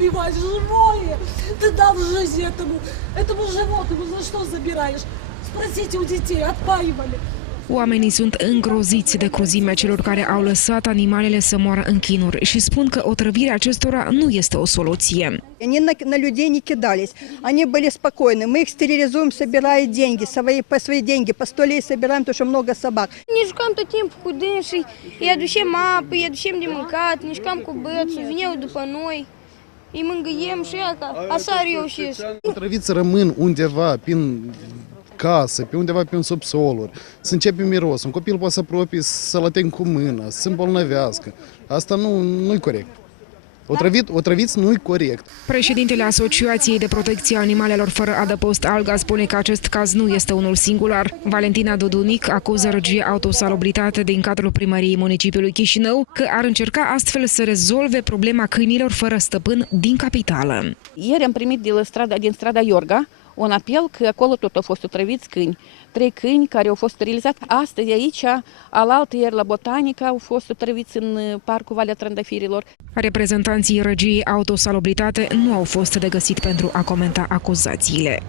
убивать живое? Ты дал жизнь этому животному, за что забираешь? Спросите у детей, отпаивали. Oamenii sunt îngroziți de cruzimea celor care au lăsat animalele să moară în chinuri și spun că otrăvirea acestora nu este o soluție. Они на людей не кидались, они были спокойны. Мы их стерилизуем, собирая деньги, по свои деньги, по 100 лей собираем, потому что много собак. Ne jucam tot timpul cu dânsii, îi aducem apă, îi aducem de mâncat, ne jucam cu bățul, vineau după noi, îi mângâiem și ea, așa reușesc. Otrăviți rămân undeva prin casă, pe undeva pe un subsoluri, să începe miros, un copil poate să apropie, să-l ating cu mâna, să se îmbolnăvească. Asta nu-i corect. Otrăviți nu-i corect. Președintele Asociației de Protecție a Animalelor fără adăpost Alga spune că acest caz nu este unul singular. Valentina Dudunic acuză Regie Autosalubritate din cadrul primăriei municipiului Chișinău că ar încerca astfel să rezolve problema câinilor fără stăpân din capitală. Ieri am primit din strada Iorga un apel că acolo tot au fost otrăviți câini. 3 câini care au fost sterilizați. Astăzi aici, alaltă ieri la Botanica, au fost otrăviți în parcul Valea Trandafirilor. Reprezentanții Regiei Autosalubritate nu au fost de găsit pentru a comenta acuzațiile.